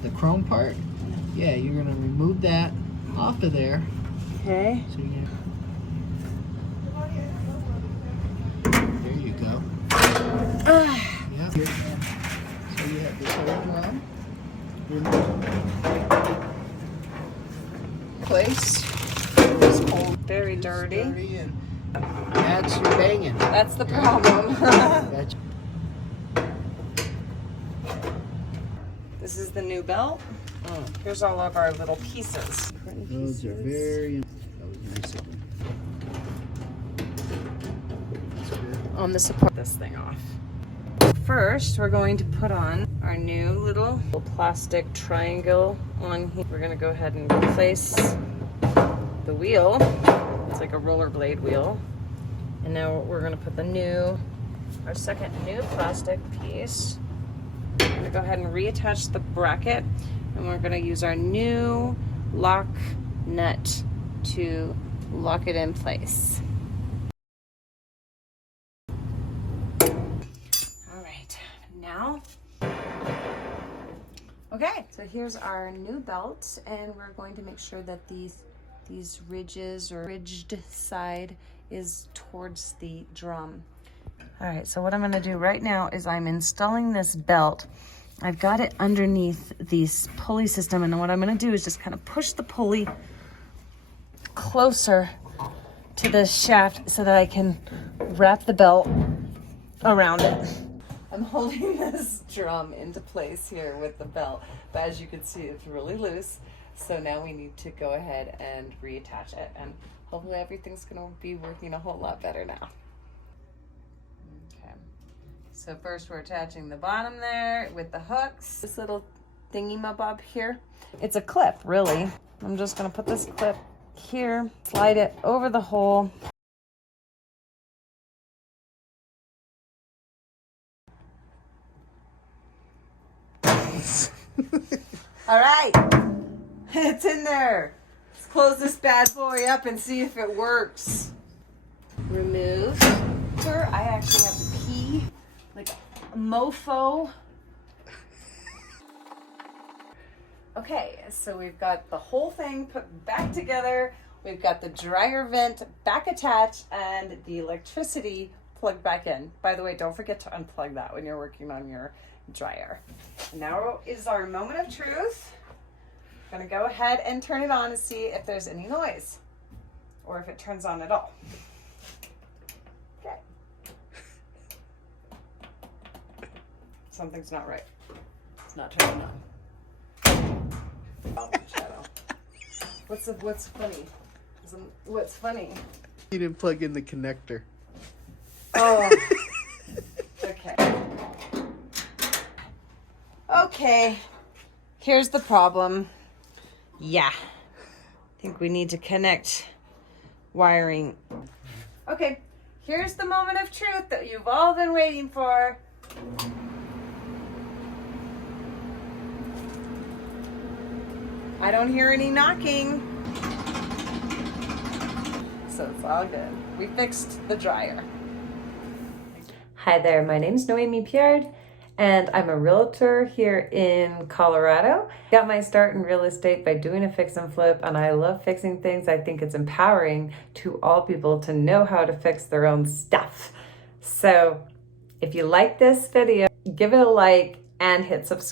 The chrome part, yeah, you're gonna remove that off of there. Okay. So there you go. Yep. So you have this whole drum. Place. Very dirty. And that's your banging. That's the problem. That's This is the new belt. Here's all of our little pieces. those are very. That was nice of them. That's good. On the support, this thing off. First, we're going to put on our new little plastic triangle on here. We're gonna go ahead and replace the wheel. It's like a rollerblade wheel. And now we're gonna put our second new plastic piece. We're gonna go ahead and reattach the bracket, and we're gonna use our new lock nut to lock it in place. All right, now, okay, so here's our new belt, and we're going to make sure that these ridges or ridged side is towards the drum. All right, so what I'm gonna do right now is I'm installing this belt. I've got it underneath this pulley system, and what I'm gonna do is just kind of push the pulley closer to the shaft so that I can wrap the belt around it. I'm holding this drum into place here with the belt, but as you can see, it's really loose. So now we need to go ahead and reattach it, and hopefully everything's gonna be working a whole lot better now. Okay, so first we're attaching the bottom there with the hooks. This little thingy-mabob here, it's a clip, really. I'm just gonna put this clip here, slide it over the hole. All right, it's in there. Let's close this bad boy up and see if it works. Remove. I actually have to pee like a mofo. Okay, so we've got the whole thing put back together. We've got the dryer vent back attached and the electricity plugged back in. By the way, don't forget to unplug that when you're working on your dryer. Now is our moment of truth. I'm gonna go ahead and turn it on and see if there's any noise or if it turns on at all. Okay. Something's not right. It's not turning on. Shadow. What's funny? What's funny? You didn't plug in the connector. Oh. Okay. Okay. Here's the problem. Yeah. I think we need to connect wiring. Okay. Here's the moment of truth that you've all been waiting for. I don't hear any knocking. So it's all good. We fixed the dryer. Hi there, my name's Noemi Piard, and I'm a realtor here in Colorado. Got my start in real estate by doing a fix and flip, and I love fixing things. I think it's empowering to all people to know how to fix their own stuff. So if you like this video, give it a like and hit subscribe.